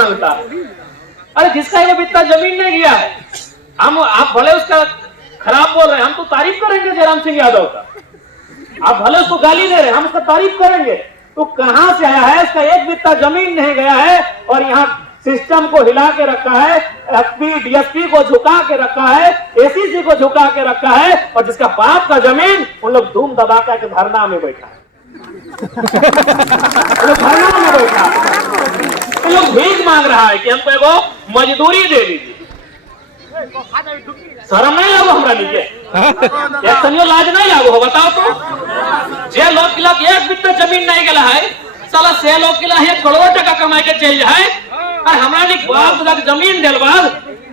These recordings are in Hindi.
मांगता है। अरे जिसका वो बित्ता जमीन नहीं गया है, हम आप भले उसका खराब बोल रहे हैं, हम तो तारीफ करेंगे जयराम सिंह यादव का। आप भले उसको गाली दे रहे हैं, हम उसका तारीफ करेंगे। तो कहां से आया है? इसका एक बित्ता जमीन नहीं गया है और यहाँ सिस्टम को हिला के रखा है, एसपी डीएसपी को झुका के रखा है, एसीसी को झुका के रखा है, और जिसका बाप का जमीन उन लोग धूम दबाकर के धरना में बैठा है। धरना में बैठा है, लोग भीख मांग रहा है कि हमको एगो मजदूरी दे दीजिए। शर्म नहीं लागो हमरा नीचे? एक तनियो लाज नहीं लागो हो? बताओ तो। जे लोग के लग एक बित्ता जमीन नहीं गला है, साला से लोग के लग 1 करोड़ टका कमाई के चल जाए, और हमरा नी बाप दादा जमीन देल बाद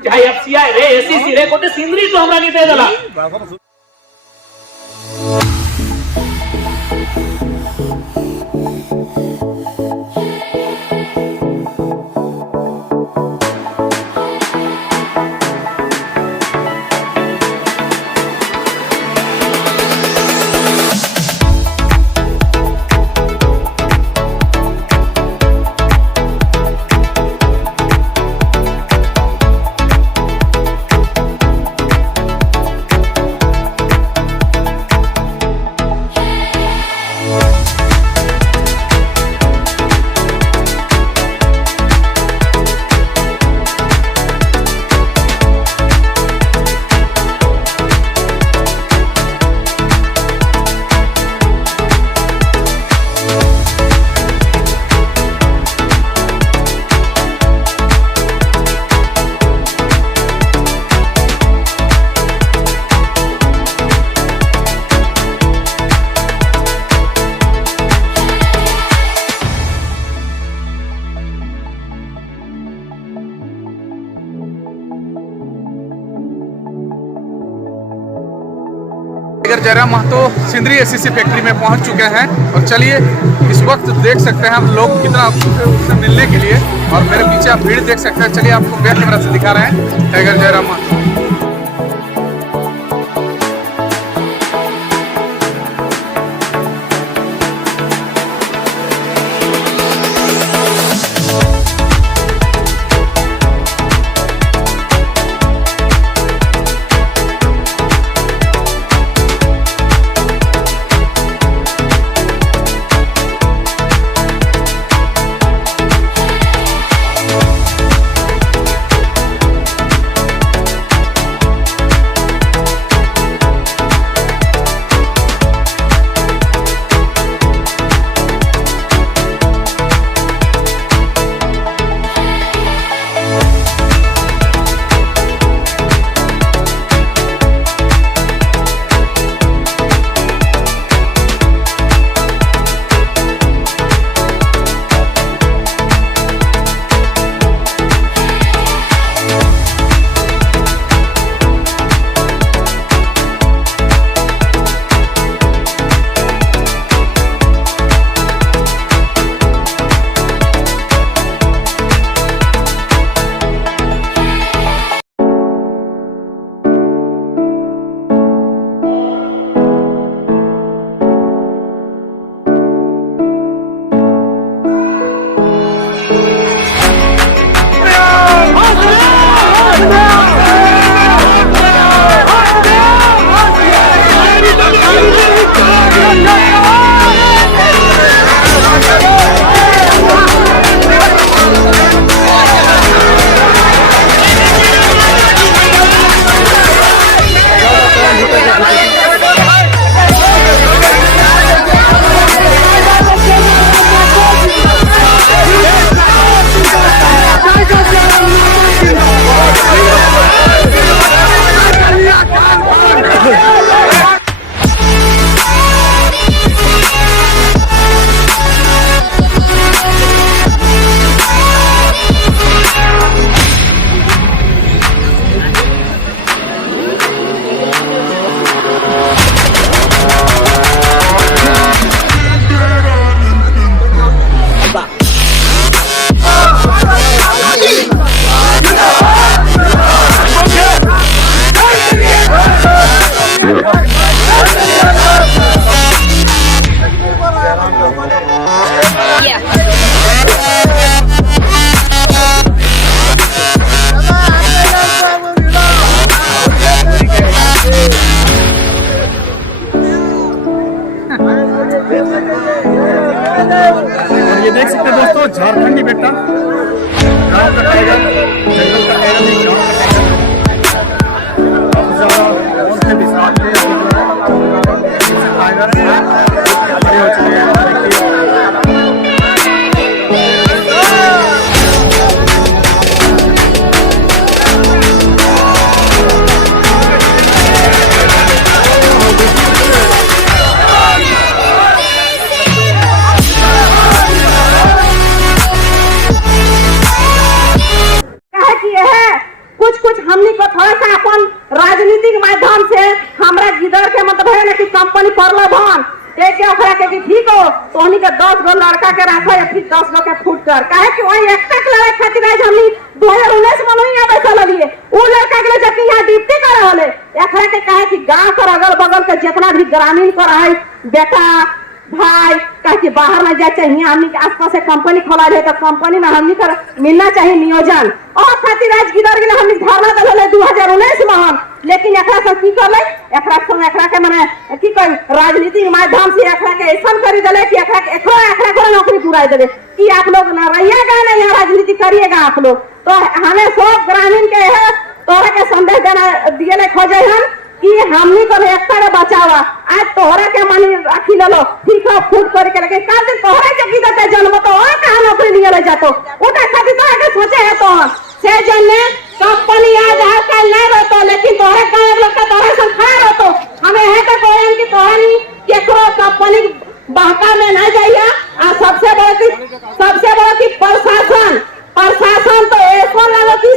चाहे एफसीआई रे एसीसी रे कोटे सिंदरी तो हमरा नी दे देला। जयराम महतो सिंदरी एसीसी फैक्ट्री में पहुंच चुके हैं और चलिए इस वक्त देख सकते हैं हम लोग कितना उससे मिलने के लिए, और मेरे पीछे आप भीड़ देख सकते हैं। चलिए आपको बैक कैमरा से दिखा रहे हैं टाइगर जयराम महतो। झारखंडी बेटा, गांव का टाइगर, जंगल का टाइगर नहीं, गांव का टाइगर। बहुत ज्यादा और से भी साथ में टाइगर बड़े हो चुके हैं। कुछ हमनी को थोड़ा सा अपन राजनीतिक माध्यम से हमरा गिदर के मतलब है ना कि कंपनी पड़ल भन एक ओकरा के कि ठीक हो तो हमनी के 10 गो लड़का के राखो या फिर 10 गो के फूट कर काहे कि वही एक तक लड़ाई खातिर आज हमनी 2019 में नहीं आ बैठल लिए वो लड़का के जबकि यहाँ ड्यूटी कर रहले एकरा के कहे कि गांव कर अगल बगल के जितना भी ग्रामीण कर है बेटा भाई कहे कि बाहर न जाए चाहिए हमनी के आसपास से कंपनी खोला जाए तो कंपनी में हमनी कर मिलना चाहिए नियोजन और खातिर आज गिदर गिला हमनी धरना दले 2019 में हम लेकिन एकरा से की करले एकरा के माने की कोई राजनीतिक माध्यम से एकरा के ऐसा करी दले कि एकरा को नौकरी पुराई देबे कि आप लोग ना रहिएगा ना यहाँ राजनीति करिएगा आप लोग तो हमें सब ग्रामीण के है तोरा के संदेश देना दिए खोजे हम कि हमनी को एकता रे बचावा आज तोहरा के मानी रखी लो ठीक है फूट करके लगे काल दिन तोहरा के की देते जन्म तो और कहां नौकरी लिए ले जातो उठा खाती तो आगे सोचे है तो से जन्ने कंपनी आज कल नहीं रहतो लेकिन तोहरे गांव लोग का तोहरा से खड़ा रहतो हमें है तो कोई कि तोहनी केकरो कंपनी बहका में ना जाइए आ सबसे बड़ा कि प्रशासन तो ऐसा लगे कि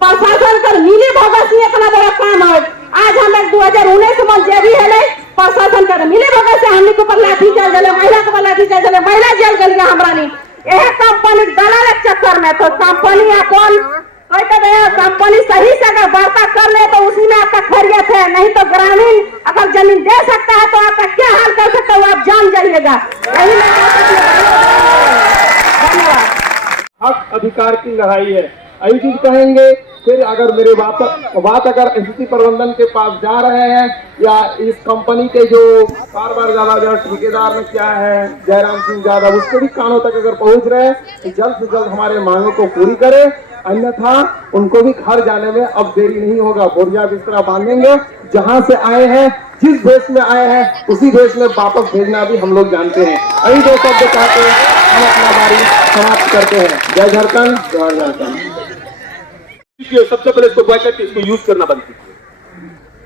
प्रशासन कर मिली भगत इतना बड़ा काम है आज हम 2019 में जे भी है प्रशासन कर मिले भगत से हमनी को पर लाठी चल गले महिला को लाठी चल गले महिला जेल गल गया हमरा नहीं यह कंपनी दलाल के चक्कर में तो कंपनी अपन कंपनी सही से अगर वार्ता कर ले तो उसी में आपका खैरियत है नहीं तो ग्रामीण अगर जमीन दे सकता है तो आपका क्या हाल कर सकता है आप जान जाइएगा। धन्यवाद। हक अधिकार की लड़ाई है यही चीज कहेंगे। फिर अगर मेरे बात अगर एसएससी प्रबंधन के पास जा रहे हैं या इस कंपनी के जो कारोबार ज्यादा ठेकेदार में क्या है जयराम सिंह यादव उसके भी कानों तक अगर पहुंच रहे हैं तो जल्द से जल्द हमारे मांगों को पूरी करें अन्यथा उनको भी घर जाने में अब देरी नहीं होगा। बोरिया बिस्तरा बांधेंगे जहां से आए हैं जिस देश में आए हैं उसी देश में वापस भेजना भी हम लोग जानते हैं। यही दो शब्द कहते हैं हम अपना बारी समाप्त करते हैं। जय झारखंड जय झारखंड। सबसे पहले इसको बॉयकॉट इसको यूज करना बंद कीजिए,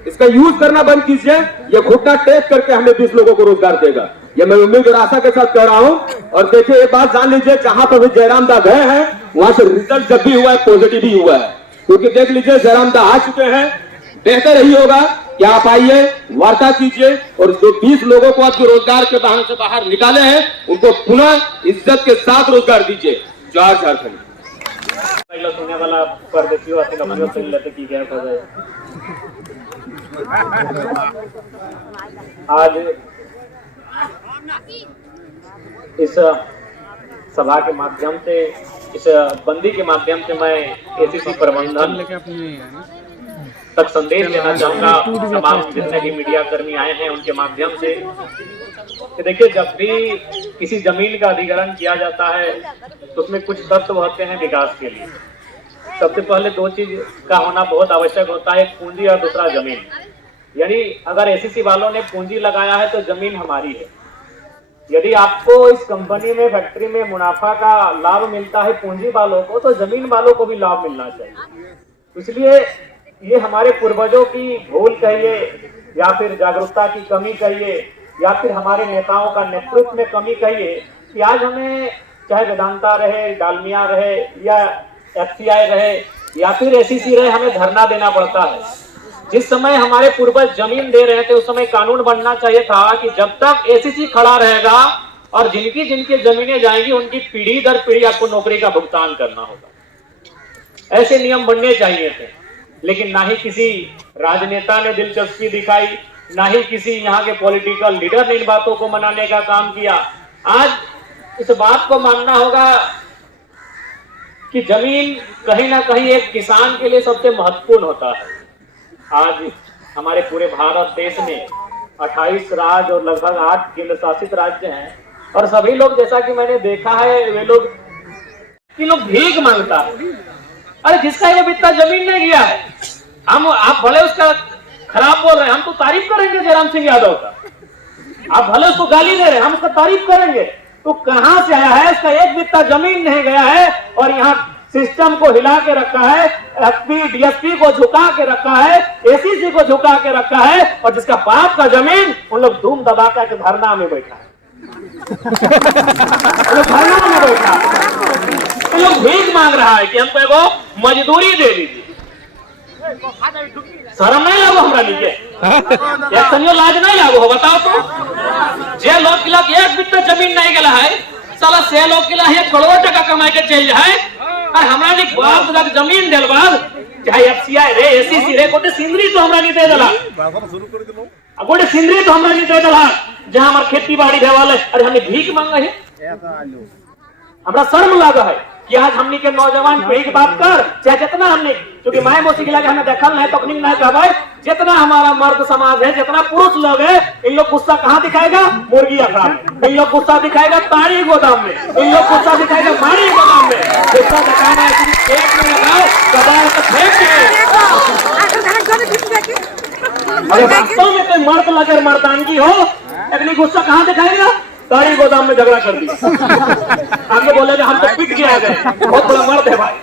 इसका यूज करना बंद कीजिए। यह घुटना टेक करके हमें 20 लोगों को रोजगार देगा। यह मैं उम्मीद और आशा के साथ कह रहा हूं। और देखिए एक बात जान लीजिए जहां पर भी जयराम दा गए हैं वहां से रिजल्ट जब भी हुआ है पॉजिटिव ही हुआ है क्योंकि देख लीजिए जयराम दा आ चुके हैं। बेहतर यही होगा कि आप आइए वार्ता कीजिए और जो 20 लोगों को आपके रोजगार के बहाने से बाहर निकाले हैं उनको पुनः इज्जत के साथ रोजगार दीजिए। जय झारखंड। पहिला सोन्यावाला परदेशी होते का सांगितलं की काय करायचं आज इस सभा के माध्यम से इस बंदी के माध्यम से मैं एसीसी प्रबंधन तक संदेश देना चाहूंगा तमाम जितने भी मीडिया कर्मी आए हैं उनके माध्यम से कि देखिए जब भी किसी जमीन का अधिग्रहण किया जाता है तो उसमें कुछ तत्व होते हैं विकास के लिए। सबसे पहले दो चीज का होना बहुत आवश्यक होता है, पूंजी और दूसरा जमीन। यानी अगर एसीसी वालों ने पूंजी लगाया है तो जमीन हमारी है। यदि आपको इस कंपनी में फैक्ट्री में मुनाफा का लाभ मिलता है पूंजी वालों को तो जमीन वालों को भी लाभ मिलना चाहिए। इसलिए ये हमारे पूर्वजों की भूल कहिए या फिर जागरूकता की कमी कहिए या फिर हमारे नेताओं का नेतृत्व में कमी कहिए कि आज हमें चाहे वेदांता रहे, डालमिया रहे या एफसीआई रहे या फिर एसीसी रहे हमें धरना देना पड़ता है। जिस समय हमारे पूर्वज जमीन दे रहे थे उस समय कानून बनना चाहिए था कि जब तक एसीसी खड़ा रहेगा और जिनकी जिनकी जमीनें जाएंगी उनकी पीढ़ी दर पीढ़ी आपको नौकरी का भुगतान करना होगा। ऐसे नियम बनने चाहिए थे, लेकिन ना ही किसी राजनेता ने दिलचस्पी दिखाई, ना ही किसी यहाँ के पॉलिटिकल लीडर ने इन बातों को मनाने का काम किया। आज इस बात को मानना होगा कि जमीन कहीं ना कहीं एक किसान के लिए सबसे महत्वपूर्ण होता है। आज हमारे पूरे भारत देश में 28 राज्य और लगभग 8 केंद्र शासित राज्य हैं और सभी लोग जैसा कि मैंने देखा है वे लोग कि लोग भीख मांगता है। अरे जिसका वो इतना जमीन नहीं गया है, हम आप भले उसका खराब बोल रहे हैं, हम तो तारीफ करेंगे जयराम सिंह यादव का। आप भले उसको गाली दे रहे हैं, हम उसका तारीफ करेंगे। तो कहां से आया है? इसका एक बित्ता जमीन नहीं गया है और यहाँ सिस्टम को हिला के रखा है, एसपी डीएसपी को झुका के रखा है, एसीसी को झुका के रखा है, और जिसका बाप का जमीन उन लोग धूम दबा के धरना में बैठा है। धरना में बैठा है, तो लोग भीख मांग रहा है कि हमको एगो मजदूरी दे दीजिए। शर्म नहीं लागू हमरा नीचे? एक तनियो लाज नहीं लागू हो? बताओ तो। जे लोग के लग एक बित्ता जमीन नहीं गला है, साला से लोग के लिए 1 करोड़ टका कमाई के चल जाए, और हमरा ने बाप लग जमीन दिल बाद चाहे एफसीआई रे एसीसी रे कोटे सिंदरी तो हमरा नहीं दे देला, गोटे सिंदरी तो हमरा नहीं दे देला जहां हमार खेती बाड़ी भेवाले। अरे हमने भीख मांगा है, हमरा शर्म लागा है कि आज हमनी के नौजवान पीढ़ी की बात कर, चाहे जितना हमने, क्योंकि माए मौसी के लगे हमें देखल नहीं तो अपनी नहीं कहवाए, जितना हमारा मर्द समाज है, जितना पुरुष लोग है, इन लोग गुस्सा कहाँ दिखाएगा? मुर्गी अखड़ा में। इन लोग गुस्सा दिखाएगा ताड़ी गोदाम में। इन लोग गुस्सा दिखाएगा माड़ी गोदाम में। गुस्सा दिखाना है पेट में लगाओ, कदार तो फेंक के। अरे वास्तव में कोई मर्द लगे मर्दानगी हो, अगली गुस्सा कहाँ दिखाएगा? ताड़ी गोदाम में झगड़ा कर दिया। आगे बोलेगा हम तो पिट के आ गए, बहुत बड़ा मर्द है भाई।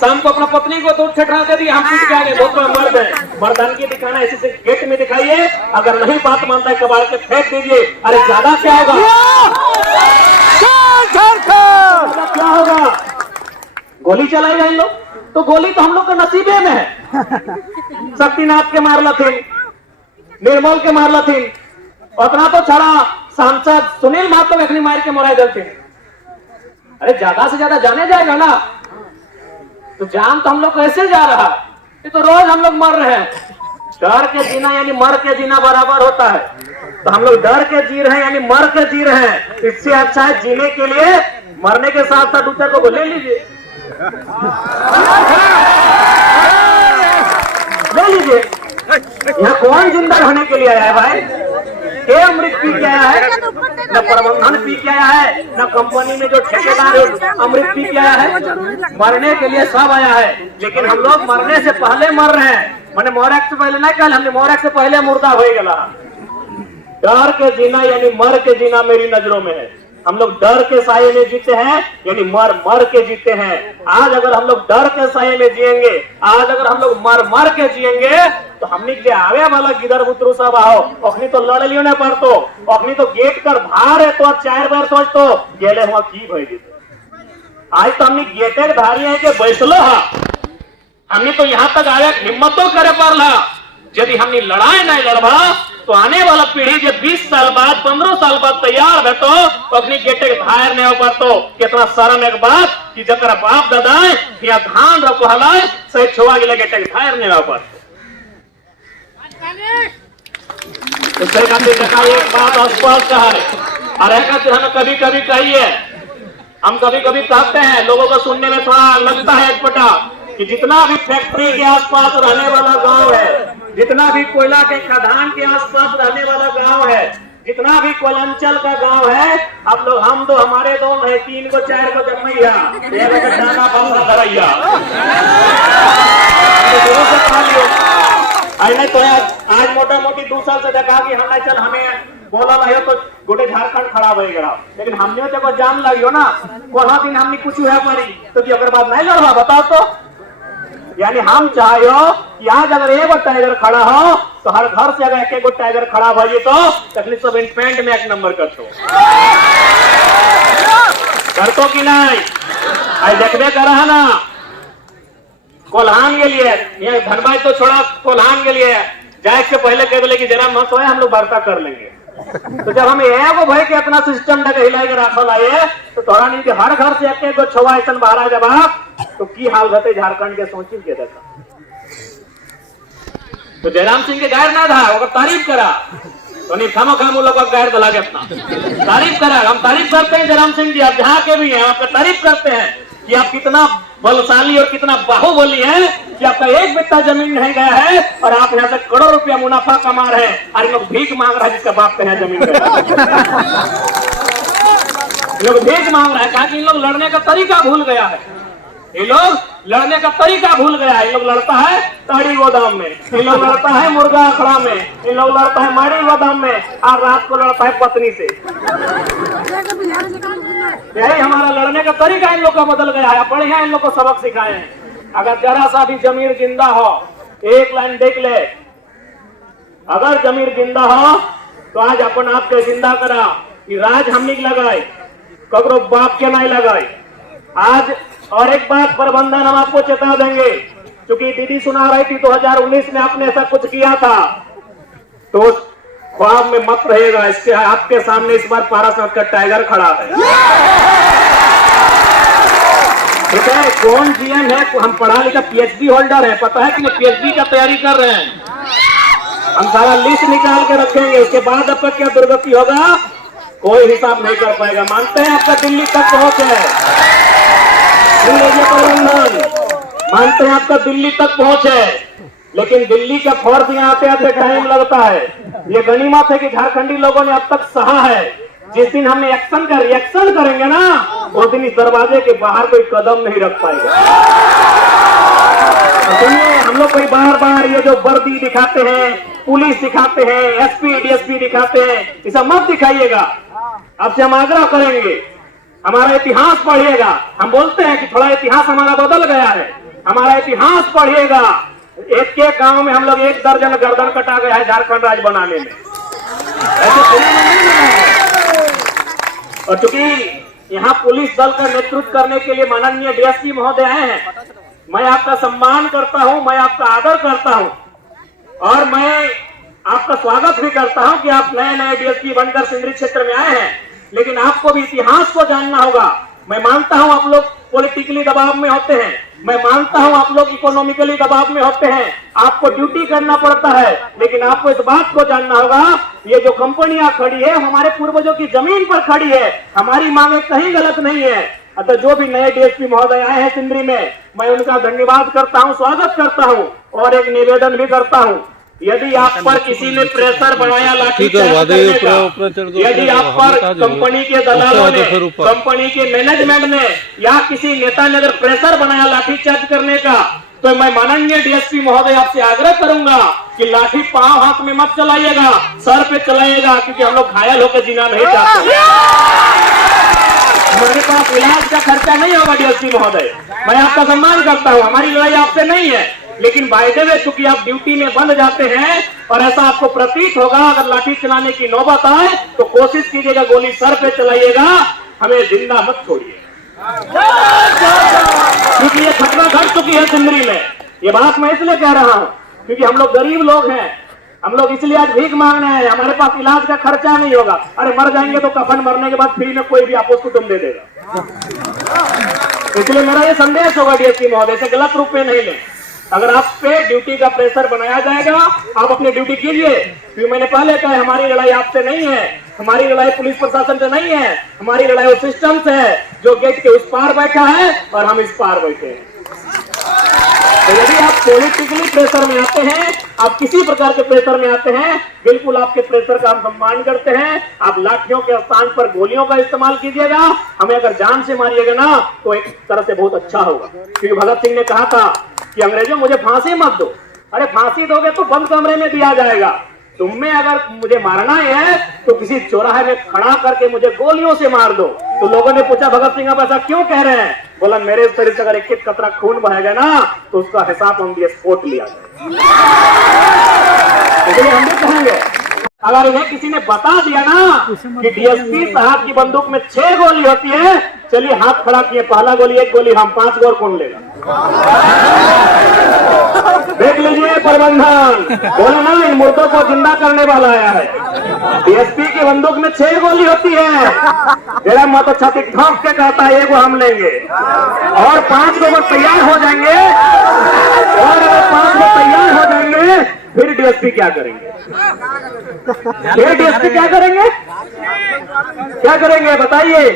शाम को अपना पत्नी को दूध ठठरा दे दी, हम पिट के आ गए, बहुत बड़ा मर्द है। मर्दानगी दिखाना ऐसे से गेट में दिखाइए, अगर नहीं बात मानता है कबाड़ के फेंक दीजिए। अरे ज्यादा क्या होगा? क्या होगा? गोली चलाएगा इन लोग, तो गोली तो हम लोग का नसीबे में है। शक्तिनाथ के मारला थे, निर्मल के मारला थे, उतना तो छड़ा सांसद सुनील महतो अखनी मार के मोराई दलते। अरे ज्यादा से ज्यादा जाने जाएगा ना, तो जान तो हम लोग कैसे जा रहा है? ये तो रोज हम लोग मर रहे हैं। डर के जीना यानी मर के जीना बराबर होता है। तो हम लोग डर के जी रहे हैं यानी मर के जी रहे हैं। इससे अच्छा है जीने के लिए मरने के साथ साथ दूसरे को ले लीजिए, ले लीजिए। यहाँ कौन जिंदा रहने के लिए आया है भाई? के अमृत पी के आया है? न प्रबंधन पी के आया है, न कंपनी में जो ठेकेदार है अमृत पी के आया है। मरने के लिए सब आया है, लेकिन हम लोग मरने से पहले मर रहे हैं। मैंने मोरक से पहले नहीं कहा, हमने मोरक से पहले मुर्दा हो गया। डर के जीना यानी मर के जीना मेरी नजरों में है। हम लोग डर के साये में जीते हैं यानी मर मर के जीते हैं। आज अगर हम लोग डर के साये में जिएंगे, आज अगर हम लोग मर मर के जिएंगे, तो हमने के आवे वाला गिदर बुतरू सब आओ अखनी तो लड़ लियो ना पड़तो, अखनी तो गेट कर भार है तो 4 बार सोच तो गेले हुआ की भई जीते। आज तो हमने गेटे धारी है के बैसलो हा, हमने तो यहाँ तक आया हिम्मतो करे पारला। यदि हमने लड़ाई नहीं लड़वा तो आने वाला पीढ़ी जब 20 साल बाद 15 साल बाद तैयार है तो अपनी गेटे धार नहीं हो पातो। कितना शर्म एक बात कि जरा बाप दादा या धान रखो हलाए सही छुआ गिला गेटे धार नहीं हो पातो। इससे एक बात स्पष्ट है और हमें कभी कभी कहिए, हम कभी कभी कहते हैं, लोगों को सुनने में थोड़ा लगता है अटपटा कि जितना भी फैक्ट्री के आसपास रहने वाला गांव है, जितना भी कोयला के खदान के आसपास रहने वाला गांव है, जितना भी कोयलांचल का गांव है, आप लोग हम दो हमारे दो नहीं 3 को 4 को जमैया नहीं तो आज मोटा मोटी 2 साल से देखा कि हमें चल हमें बोला नहीं तो गोटे झारखंड खराब हो गया, लेकिन हमने जब जान लगियो ना कोला दिन हमने कुछ हुआ पड़ी तो कि अगर बात नहीं लड़वा बताओ तो। यानी हम चाहिए कि आज अगर एक टाइगर खड़ा हो तो हर घर से अगर एक टाइगर खड़ा हो तो तकलीफ सब पेंट में 1 नंबर कर तो कि नहीं? आज देखने कर रहा ना कोल्हान के लिए, ये धनबाद तो छोड़ा, कोल्हान के लिए जाए से पहले कह दिले कि जरा मत हो हम लोग वार्ता कर लेंगे। तो जब हम एगो भाई के अपना सिस्टम हिला के राखल आए तो तोरा नहीं कि हर घर से एक छुआ ऐसा बाहर आ जब तो की हाल रहते झारखंड के सोची के देखा। तो जयराम सिंह के गायर ना था, वो तारीफ करा तो नहीं खामो खाम लोग गायर दिला के अपना तारीफ करा। हम तारीफ करते हैं जयराम सिंह जी, आप जहाँ के भी हैं आपका तारीफ करते हैं कि आप कितना बलशाली और कितना बाहुबली है कि आपका एक बित्ता जमीन नहीं गया है और आप यहाँ से करोड़ रुपया मुनाफा कमा रहे हैं और लोग भीख मांग रहा है जिसका बाप का यहाँ जमीन गया। ये लोग भीख मांग रहा है, कहा कि इन लोग लड़ने का तरीका भूल गया है। ये लोग लड़ने का तरीका भूल गया है। इन लोग लड़ता है ताड़ी गोदाम में, इन लोग लड़ता है मुर्गा अखड़ा में, इन लोग लड़ता है माड़ी गोदाम में, और रात को लड़ता है पत्नी से। यही हमारा लड़ने का तरीका इन लोग का बदल गया है। बढ़िया इन लोग को सबक सिखाए हैं। अगर जरा सा भी जमीर जिंदा हो, एक लाइन देख ले, अगर जमीर जिंदा हो तो आज अपन आपके जिंदा करा कि राज हमने लगाए, ककरो बाप के नहीं लगाए आज। और एक बात प्रबंधन हम आपको चेता देंगे, क्योंकि दीदी सुना रही थी 2019 में आपने ऐसा कुछ किया था, तो ख्वाब में मत रहेगा। इसके आपके सामने इस बार पारासात का टाइगर खड़ा है। ठीक है, कौन जीएम है? हम पढ़ा लिखा पीएचडी होल्डर है, पता है कि नहीं? पीएचडी का तैयारी कर रहे हैं। हम सारा लिस्ट निकाल के रखेंगे, उसके बाद आपका क्या दुर्गति होगा कोई हिसाब नहीं कर पाएगा। मानते हैं आपका दिल्ली तक पहुंच है प्रबंधन, मानते हैं आपका दिल्ली तक पहुंच है, लेकिन दिल्ली का फोर्स यहाँ आते आते टाइम लगता है। ये गनीमत है कि झारखंडी लोगों ने अब तक सहा है। जिस दिन हम एक्शन का रिएक्शन करेंगे ना, उस दिन इस दरवाजे के बाहर कोई कदम नहीं रख पाएगा। सुनिए, हम लोग कोई बार बार ये जो वर्दी दिखाते हैं, पुलिस दिखाते हैं, एसपी डीएसपी दिखाते हैं, ये सब मत दिखाइएगा। आपसे हम आग्रह करेंगे, हमारा इतिहास पढ़िएगा। हम बोलते हैं कि थोड़ा इतिहास हमारा बदल गया है, हमारा इतिहास पढ़िएगा। एक के गांव में हम लोग 1 दर्जन गर्दन कटा गया है झारखंड राज्य बनाने में। और चूंकि यहाँ पुलिस दल का नेतृत्व करने के लिए माननीय डीएसपी महोदय आए हैं, मैं आपका सम्मान करता हूँ, मैं आपका आदर करता हूँ, और मैं आपका स्वागत भी करता हूँ कि आप नए नए डीएसपी बनकर सिंदरी क्षेत्र में आए हैं। लेकिन आपको भी इतिहास को जानना होगा। मैं मानता हूं आप लोग पॉलिटिकली दबाव में होते हैं, मैं मानता हूं आप लोग इकोनॉमिकली दबाव में होते हैं, आपको ड्यूटी करना पड़ता है, लेकिन आपको इस बात को जानना होगा, ये जो कंपनियां खड़ी है हमारे पूर्वजों की जमीन पर खड़ी है, हमारी मांगे कहीं गलत नहीं है। अतः जो भी नए डीएसपी महोदय आए हैं सिंदरी में, मैं उनका धन्यवाद करता हूं, स्वागत करता हूं, और एक निवेदन भी करता हूं, यदि आप पर किसी ने प्रेशर बनाया लाठी चार्ज करने का, यदि आप पर कंपनी के दलालों ने, कंपनी के मैनेजमेंट ने या किसी नेता ने अगर प्रेशर बनाया लाठी चार्ज करने का, तो मैं माननीय डीएसपी महोदय आपसे आग्रह करूंगा कि लाठी पांव हाथ में मत चलाइएगा, सर पे चलाइएगा, क्योंकि हम लोग घायल होकर जीना नहीं चाहते। हमारे पास इलाज का खर्चा नहीं होगा डीएसपी महोदय, मैं आपका सम्मान करता हूँ, हमारी लड़ाई आपसे नहीं है, लेकिन बाय द वे चूंकि आप ड्यूटी में बंद जाते हैं और ऐसा आपको प्रतीत होगा, अगर लाठी चलाने की नौबत आए तो कोशिश कीजिएगा गोली सर पे चलाइएगा, हमें जिंदा मत छोड़िए, क्योंकि ये घटना घट चुकी है सिंदरी में। ये बात मैं इसलिए कह रहा हूँ क्योंकि हम लोग गरीब लोग हैं, हम लोग इसलिए आज भीख मांगने हैं, हमारे पास इलाज का खर्चा नहीं होगा। अरे मर जाएंगे तो कफन मरने के बाद फ्री में कोई भी आपको कुटुंब दे देगा। इसलिए मेरा ये संदेश होगा डीएसपी महोदय से, गलत रूप में नहीं लें। अगर आप पे ड्यूटी का प्रेशर बनाया जाएगा, आप अपनी ड्यूटी कीजिए, क्योंकि मैंने पहले कहा हमारी लड़ाई आपसे नहीं है, हमारी लड़ाई पुलिस प्रशासन से नहीं है, हमारी लड़ाई उस सिस्टम से है जो गेट के उस पार बैठा है और हम इस पार बैठे हैं। तो यदि आप पॉलिटिकली प्रेशर में आते हैं, आप किसी प्रकार के प्रेशर में आते हैं, बिल्कुल आपके प्रेशर का हम सम्मान करते हैं। आप लाठियों के स्थान पर गोलियों का इस्तेमाल कीजिएगा, हमें अगर जान से मारिएगा ना तो एक तरह से बहुत अच्छा होगा, क्योंकि भगत सिंह ने कहा था कि अंग्रेजों मुझे फांसी मत दो। अरे फांसी दोगे तो बंद कमरे में दिया जाएगा, तुम्हें अगर मुझे मारना है तो किसी चौराहे में खड़ा करके मुझे गोलियों से मार दो। तो लोगों ने पूछा भगत सिंह आप ऐसा क्यों कह रहे हैं? बोला मेरे शरीर से अगर एक कतरा खून बहेगा ना तो उसका हिसाब हम स्पोर्ट लिया जाए। इसलिए हम भी कहेंगे, अगर इन्हें किसी ने बता दिया ना कि डीएसपी साहब की बंदूक में 6 गोली होती है, चलिए हाथ खड़ा किए, पहला गोली 1 गोली हम, 5 गोल कौन लेगा? देख लीजिए प्रबंधन, बोला ना इन मुर्दों को जिंदा करने वाला आया है। डीएसपी की बंदूक में 6 गोली होती है, जरा मत छाती ठोक के कहता है 1 हम लेंगे, और 5 लोग तैयार हो जाएंगे, और अगर 5 लोग तैयार हो जाएंगे फिर डीएसपी क्या करेंगे? फिर डीएसपी क्या करेंगे? क्या करेंगे बताइए?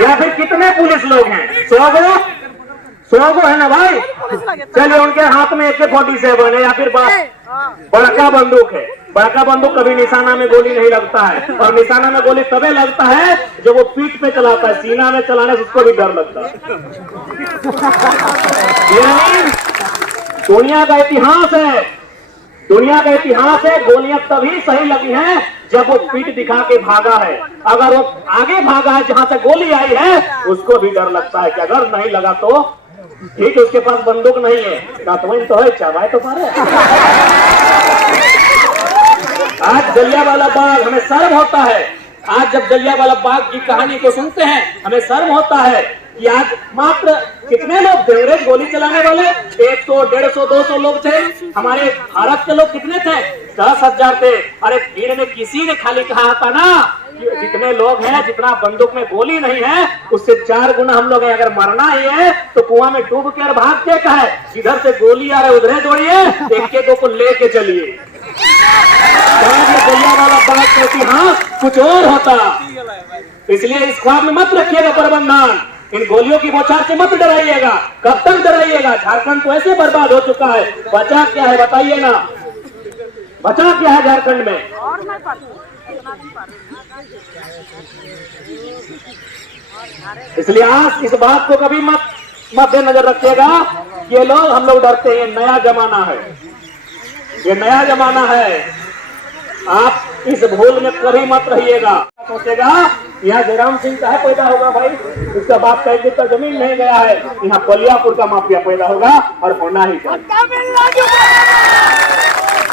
या फिर कितने पुलिस लोग हैं? 100 गो है ना भाई? चलिए उनके हाथ में AK-47 है या फिर बड़का बंदूक है, बड़का बंदूक कभी निशाना में गोली नहीं लगता है, और निशाना में गोली तभी लगता है जब वो पीठ पे चलाता है, सीना में चलाने से उसको भी डर लगता है। यानी दुनिया का इतिहास है, दुनिया का इतिहास है, गोलियां तभी सही लगी हैं जब वो पीठ दिखा के भागा है। अगर वो आगे भागा है जहां से गोली आई है, उसको भी डर लगता है कि अगर नहीं लगा तो ठीक, उसके पास बंदूक नहीं है, कातवन तो है, चाबाए तो मारे। आज जलियांवाला बाग हमें शर्म होता है, आज जब जलियांवाला बाग की कहानी को सुनते हैं हमें शर्म होता है कि आज मात्र कितने लोग थे अंग्रेज गोली चलाने वाले, 100, 150, 200 लोग थे। हमारे भारत के लोग कितने थे? 10,000 थे। अरे भीड़ में किसी ने खाली कहा था ना कि जितने लोग हैं, जितना बंदूक में गोली नहीं है उससे 4 गुना हम लोग हैं। अगर मरना ही है तो कुआं में डूब के और भाग के का है, इधर से गोली आ रहे उधरे दौड़िए, एक को लेके चलिए। जलियांवाला बाग का इतिहास कुछ और होता, इसलिए इस ख्वाब में मत रखिएगा प्रबंधन, इन गोलियों की बौछार से मत डराइएगा। कब तक डराइएगा? झारखंड तो ऐसे बर्बाद हो चुका है, बचा क्या है बताइए ना, बचा क्या है झारखंड में? इसलिए आज इस बात को कभी मत मद्देनजर रखिएगा, ये लोग हम लोग डरते हैं, नया जमाना है, ये नया जमाना है। आप इस भूल में कभी मत रहिएगा। सोचेगा यहाँ जयराम सिंह का है पैदा होगा भाई, उसका बाप का एक जमीन नहीं गया है, यहाँ बलियापुर का माफिया पैदा होगा, और होना ही चाहिए,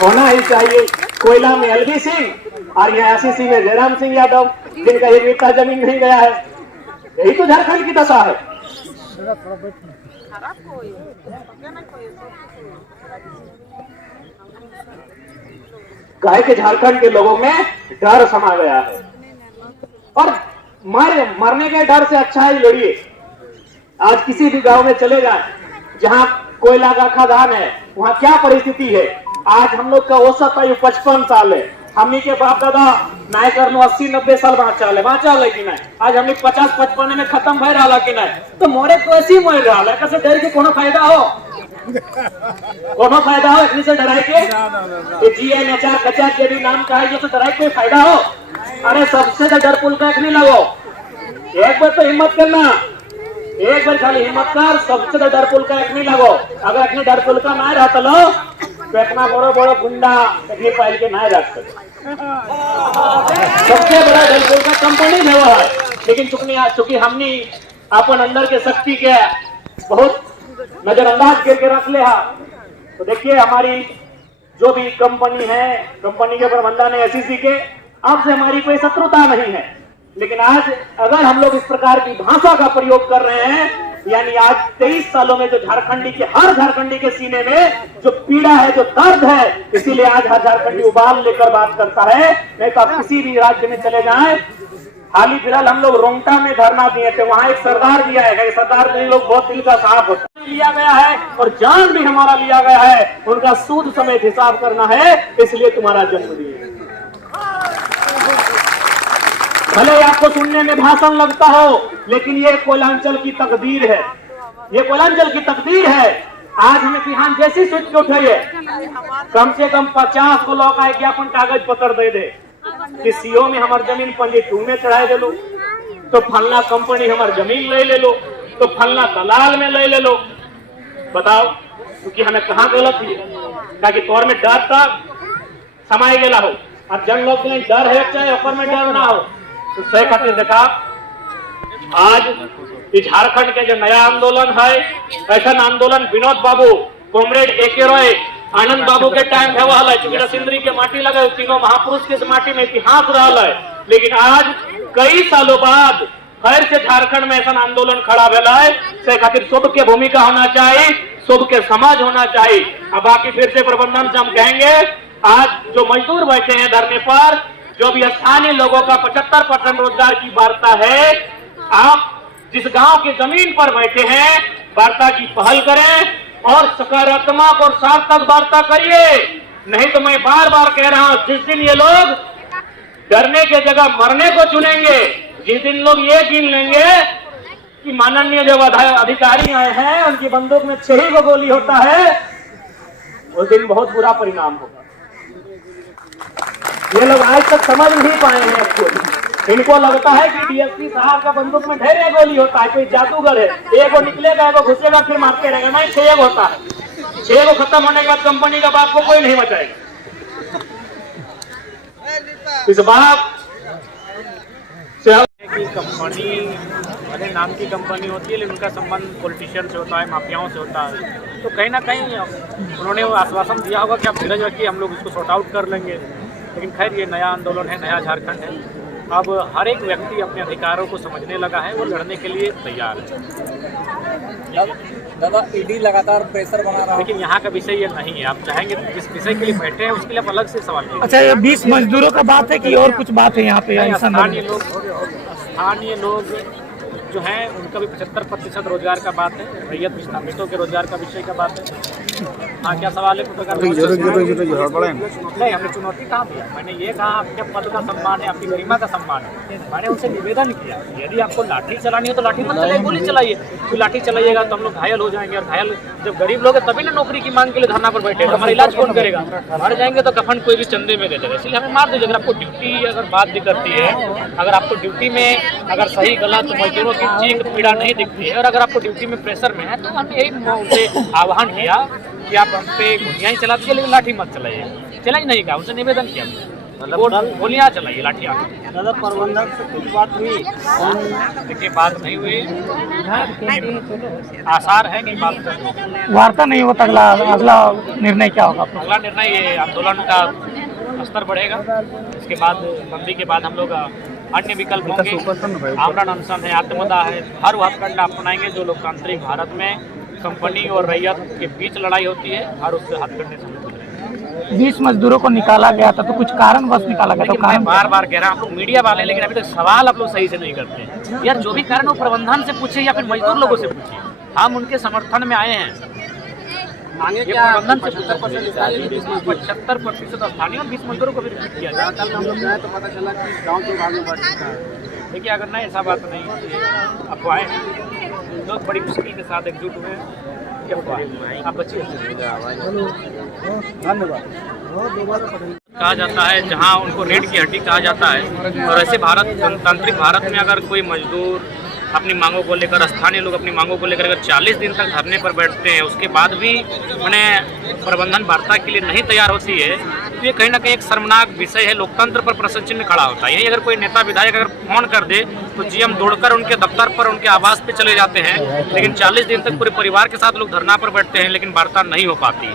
होना ही चाहिए। कोयला में एलवी सिंह और यहाँ एससीसी में जयराम सिंह यादव, जिनका एक बित्ता जमीन नहीं गया है। यही तो झारखंड की दशा है। कहे कि झारखंड के लोगों में डर समा गया है, और मरने के डर से अच्छा ही लड़िए। आज किसी भी गांव में चले जाए जहां कोयला का खदान है, वहां क्या परिस्थिति है। आज हम लोग का औसत आयु 55 साल है, हमनी के बाप दादा नाय कर 80-90 साल बाँचा है कि नहीं। आज हमने 50-55 में खत्म भय रहा कि नहीं, तो मोरे को ऐसी मर रहा है, कैसे डर के कोनो फायदा हो, कोनो फायदा हो इतनी से डराई के GNHR कचा के भी नाम का है, जो डराई कोई फायदा हो? अरे सबसे तो डर पुल का नहीं लगो, एक बार तो हिम्मत करना, एक बार खाली हिम्मत कर, सबसे तो डर पुल का नहीं लगो। अगर अपने डर पुल का ना रहता लो तो इतना बड़ो बड़ो गुंडा अपनी फाइल के ना रख सकते। सबसे बड़ा डर पुल का कंपनी में वो है, लेकिन चूंकि हमने अपन अंदर के शक्ति के बहुत नजरअंदाज करके रख ले। तो देखिए हमारी जो भी कंपनी है, कंपनी के प्रबंधन है एससीसी के, अब से हमारी कोई शत्रुता नहीं है, लेकिन आज अगर हम लोग इस प्रकार की भाषा का प्रयोग कर रहे हैं, यानी आज 23 सालों में जो हर झारखंडी के सीने में जो पीड़ा है, जो दर्द है, इसीलिए आज हर झारखंडी उबाल लेकर बात करता है। नहीं तो आप किसी भी राज्य में चले जाएं, हाल ही फिलहाल हम लोग रोंगटा में धरना दिए थे, वहां एक सरदार दिया है, सरदार के लोग बहुत दिल का साफ होता है, लिया गया है और जान भी हमारा लिया गया है, उनका सूद समेत हिसाब करना है, इसलिए तुम्हारा जन्म दिए। भले आपको सुनने में भाषण लगता हो, लेकिन ये कोयलांचल की तकदीर है, ये कोयलांचल की तकदीर है। आज हमें बिहान जैसी स्विच के उठाइए, कम से कम 50 को लोग आए ज्ञापन कागज पत्र दे दे कि सीओ में हमार जमीन पंजी 2 में चढ़ाए दे लो, तो फलना कंपनी हमार जमीन ले लो, तो फलना दलाल में ले लो। बताओ क्योंकि हमें कहाँ गलत है, ताकि तौर में डर तक समाये गेला हो। अब जन लोग के डर है चाहे ऊपर में डर ना हो, तो सही खातिर देखा आज झारखंड के जो नया आंदोलन है, ऐसा आंदोलन विनोद बाबू, कॉमरेड AK रॉय, आनंद बाबू के टाइम है वह है, क्योंकि सिंदरी के माटी लगे, तीनों महापुरुष के माटी में इतिहास रहा है। लेकिन आज कई सालों बाद फिर से झारखंड में ऐसा आंदोलन खड़ा भेला है, से खातिर सबके भूमिका होना चाहिए, सबके समाज होना चाहिए। अब बाकी फिर से प्रबंधन से हम कहेंगे, आज जो मजदूर बैठे हैं धरने पर, जो भी स्थानीय लोगों का 75% रोजगार की वार्ता है, आप जिस गांव की जमीन पर बैठे हैं वार्ता की पहल करें और सकारात्मक और सार्थक वार्ता करिए। नहीं तो मैं बार बार कह रहा हूं, जिस दिन ये लोग डरने के जगह मरने को चुनेंगे, जिस दिन लोग ये गिन लेंगे कि माननीय जो अधिकारी आए हैं उनकी बंदूक में 6 ही गोली होता है, उस दिन बहुत बुरा परिणाम होगा। ये लोग आज तक समझ नहीं पाए हैं इसको। इनको लगता है कि डीएसपी साहब का बंदूक में ढेर गोली होता है, कोई जादूगर है, एगो निकलेगा एगो घुसेगा फिर मारते रहेगा। नहीं, 6 होता है, 6 खत्म होने के बाद कंपनी का बाप को कोई नहीं बचाएगा। इस बात से की कंपनी भले नाम की कंपनी होती है, लेकिन उनका संबंध पॉलिटिशियन से होता है, माफियाओं से होता है। तो कहीं ना कहीं उन्होंने वो आश्वासन दिया होगा कि आप धीरज रखिए, हम लोग इसको सॉर्ट आउट कर लेंगे। लेकिन खैर ये नया आंदोलन है, नया झारखंड है। अब हर एक व्यक्ति अपने अधिकारों को समझने लगा है, वो लड़ने के लिए तैयार है। दादा ईडी लगातार प्रेशर बना रहा है। लेकिन यहाँ का विषय ये नहीं है। आप चाहेंगे तो जिस विषय के लिए बैठे हैं उसके लिए आप अलग से सवाल कीजिए। अच्छा, ये 20 मजदूरों का बात है कि और कुछ बात है यहाँ पे? स्थानीय लोग जो हैं उनका भी 75% रोजगार का बात है, रैयत विस्थापितों के रोजगार का विषय का बात है। हाँ, क्या सवाल है पत्रकार? नहीं, हमने चुनौती कहाँ दिया। मैंने ये कहा आपके पद का सम्मान है, आपकी गरिमा का सम्मान है। मैंने उनसे निवेदन किया, यदि आपको लाठी चलानी हो तो लाठी मत चलाइए, गोली चलाइए। तो लाठी चलाइएगा तो हम लोग घायल हो जाएंगे, और घायल जब गरीब लोग हैं तभी ना नौकरी की मांग के लिए धरना पर बैठे। हमारा इलाज कौन करेगा? मर जाएंगे तो कफन कोई भी चंदे में दे देगा, इसलिए हमें मार दीजिए। अगर आपको ड्यूटी अगर बात भी करती है, अगर आपको ड्यूटी में अगर सही गलत मजदूरों की चीख पीड़ा नहीं दिखती है, और अगर आपको ड्यूटी में प्रेशर में है, तो हमने यही उनसे आह्वान किया कि आप हम पे गोलियाँ ही चला दीजिए, लेकिन लाठी मत चलाइए। चैलेंज नहीं कहा, उनसे निवेदन किया, गोलियाँ चलाइए, लाठियाँ। दादा प्रबंधक से कुछ बात हुई? देखिए, बात नहीं हुई, आसार है कि बात वार्ता नहीं होता, अगला निर्णय क्या होगा? अगला निर्णय ये आंदोलन का स्तर बढ़ेगा। इसके बाद बंदी के बाद हम लोग अन्य विकल्प होंगे। आमरण अनशन है, आत्मदाह है, हर वो हथकंडा अपनाएंगे जो लोकतांत्रिक भारत में कंपनी और रैयत के बीच लड़ाई होती है, हर उससे हथकंडे से 20 मजदूरों को निकाला गया था, तो कुछ कारण बस निकाला गया? तो मैं बार बार कह रहा हूँ, आप लोग मीडिया वाले, लेकिन अभी तक सवाल आप लोग सही से नहीं करते। यार, जो भी कारण हो प्रबंधन से पूछे या फिर मजदूर लोगों से पूछिए। हम उनके समर्थन में आए हैं। मांगे ये प्रबंधन से 75% स्थानीय और 20 मजदूरों को भी रिपीट किया जाए। हम लोग गए तो पता चला कि गाँव के भाग में बढ़ चुका है। देखिए, अगर नहीं, ऐसा बात नहीं है, अफवाहें हैं। लोग बड़ी मुश्किल के साथ एकजुट हुए हैं। ये अफवाह आप बचिए। धन्यवाद। कहा जाता है जहां उनको रेड की हड्डी कहा जाता है, और ऐसे भारत, गणतांत्रिक भारत में अगर कोई मजदूर अपनी मांगों को लेकर, स्थानीय लोग अपनी मांगों को लेकर अगर 40 दिन तक धरने पर बैठते हैं, उसके बाद भी उन्हें प्रबंधन वार्ता के लिए नहीं तैयार होती है, तो ये कहीं ना कहीं एक शर्मनाक विषय है। लोकतंत्र पर प्रश्न चिन्ह खड़ा होता है। यही अगर कोई नेता विधायक अगर फोन कर दे तो जीएम दौड़कर उनके दफ्तर पर, उनके आवास पे चले जाते हैं, लेकिन 40 दिन तक पूरे परिवार के साथ लोग धरना पर बैठते हैं, लेकिन वार्ता नहीं हो पाती है।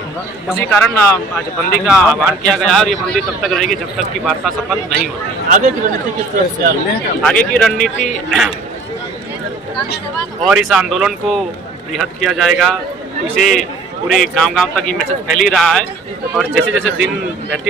उसी कारण आज बंदी का आह्वान किया गया है, और ये बंदी तब तक रहेगी जब तक की वार्ता सफल नहीं होती। आगे की रणनीति किस तरह से? आगे की रणनीति और इस आंदोलन को बृहद किया जाएगा। इसे पूरे गांव-गांव तक ये मैसेज फैल ही रहा है, और जैसे जैसे दिन व्यतीत